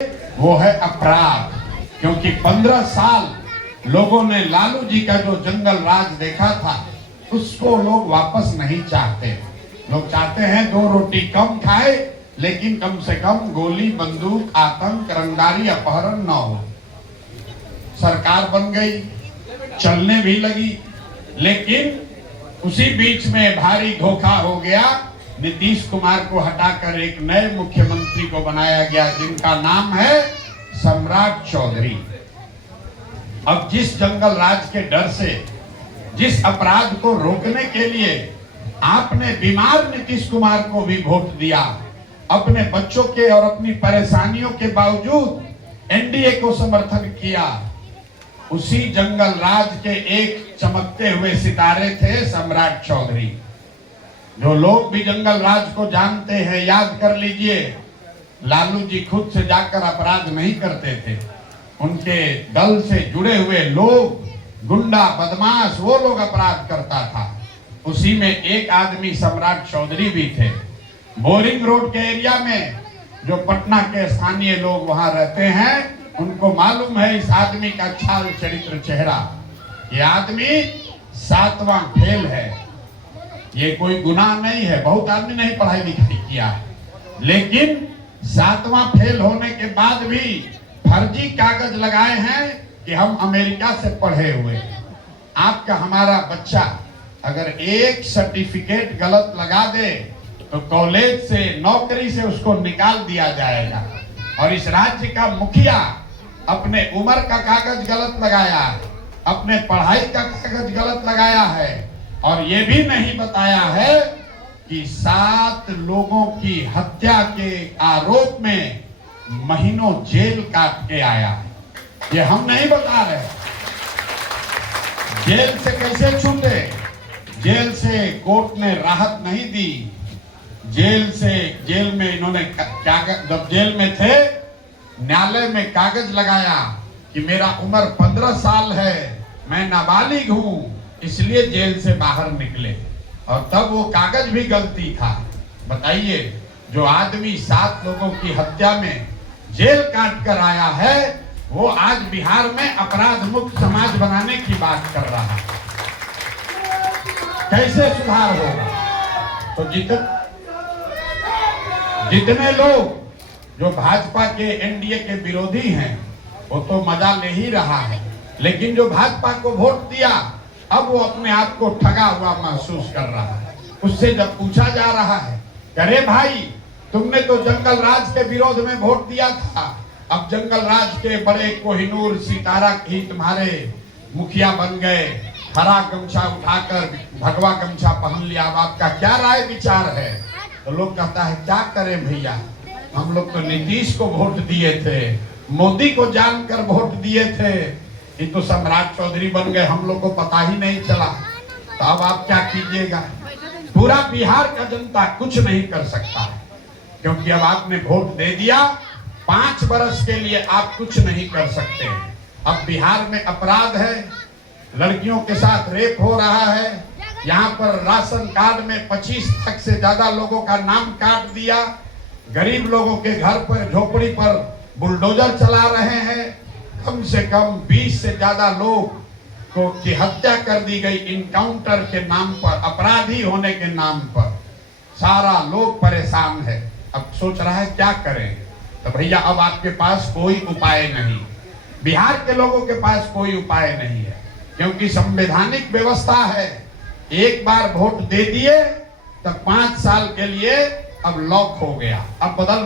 वो है अपराध। क्योंकि 15 साल लोगों ने लालू जी का जो जंगल राज देखा था उसको लोग वापस नहीं चाहते। लोग चाहते हैं 2 रोटी कम खाए, लेकिन कम से कम गोली बंदूक आतंक रंगदारी अपहरण न हो। सरकार बन गई, चलने भी लगी, लेकिन उसी बीच में भारी धोखा हो गया। नीतीश कुमार को हटाकर एक नए मुख्यमंत्री को बनाया गया जिनका नाम है सम्राट चौधरी। अब जिस जंगल राज के डर से, जिस अपराध को रोकने के लिए आपने बीमार नीतीश कुमार को भी वोट दिया, अपने बच्चों के और अपनी परेशानियों के बावजूद एनडीए को समर्थन किया, उसी जंगल राज के एक चमकते हुए सितारे थे सम्राट चौधरी। जो लोग भी जंगल राज को जानते हैं, याद कर लीजिए, लालू जी खुद से जाकर अपराध नहीं करते थे। उनके दल से जुड़े हुए लोग, गुंडा बदमाश, वो लोग अपराध करता था। उसी में एक आदमी सम्राट चौधरी भी थे। बोरिंग रोड के एरिया में जो पटना के स्थानीय लोग वहां रहते हैं, उनको मालूम है इस आदमी का छाल चरित्र चेहरा। ये आदमी 7वां फेल है। ये कोई गुनाह नहीं है, बहुत आदमी नहीं पढ़ाई लिखाई किया है, लेकिन 7वां फेल होने के बाद भी फर्जी कागज लगाए हैं कि हम अमेरिका से पढ़े हुए हैं। आपका हमारा बच्चा अगर एक सर्टिफिकेट गलत लगा दे तो कॉलेज से, नौकरी से उसको निकाल दिया जाएगा। और इस राज्य का मुखिया अपने उम्र का कागज गलत लगाया है, अपने पढ़ाई का कागज गलत लगाया है, और ये भी नहीं बताया है कि 7 लोगों की हत्या के आरोप में महीनों जेल काट के आया है। ये हम नहीं बता रहे। जेल से कैसे छूटे? जेल से कोर्ट ने राहत नहीं दी। जेल में इन्होंने जब जेल में थे, न्यायालय में कागज लगाया कि मेरा उम्र 15 साल है, मैं नाबालिग हूं, इसलिए जेल से बाहर निकले, और तब वो कागज भी गलती था। बताइए, जो आदमी 7 लोगों की हत्या में जेल काट कर आया है, वो आज बिहार में अपराध मुक्त समाज बनाने की बात कर रहा है। कैसे सुधार होगा? तो जितने लोग जो भाजपा के, एनडीए के विरोधी हैं, वो तो मजा ले ही रहा है, लेकिन जो भाजपा को वोट दिया, अब वो अपने आप को ठगा हुआ महसूस कर रहा है। उससे जब पूछा जा रहा है, अरे भाई, तुमने तो जंगल राज के विरोध में वोट दिया था, अब जंगल राज के बड़े कोहिनूर सितारा ही तुम्हारे मुखिया बन गए, हरा गमछा उठाकर भगवा गमछा पहन लिया, अब आपका क्या राय विचार है? तो लोग कहता है, क्या करें भैया, हम लोग तो नीतीश को वोट दिए थे, मोदी को जानकर वोट दिए थे, ये तो सम्राट चौधरी बन गए, हम लोग को पता ही नहीं चला। तो अब आप क्या कीजिएगा? पूरा बिहार का जनता कुछ नहीं कर सकता है, क्योंकि अब आपने वोट दे दिया। 5 वर्ष के लिए आप कुछ नहीं कर सकते। अब बिहार में अपराध है, लड़कियों के साथ रेप हो रहा है। यहाँ पर राशन कार्ड में 25 लाख से ज्यादा लोगों का नाम काट दिया। गरीब लोगों के घर पर, झोपड़ी पर बुलडोजर चला रहे हैं। कम से कम 20 से ज्यादा लोग की हत्या कर दी गई इनकाउंटर के नाम पर, अपराधी होने के नाम पर। सारा लोग परेशान है। अब सोच रहा है क्या करें? तो भैया, अब आपके पास कोई उपाय नहीं, बिहार के लोगों के पास कोई उपाय नहीं है, क्योंकि संवैधानिक व्यवस्था है। एक बार वोट दे दिए तब 5 साल के लिए अब लॉक हो गया, अब बदल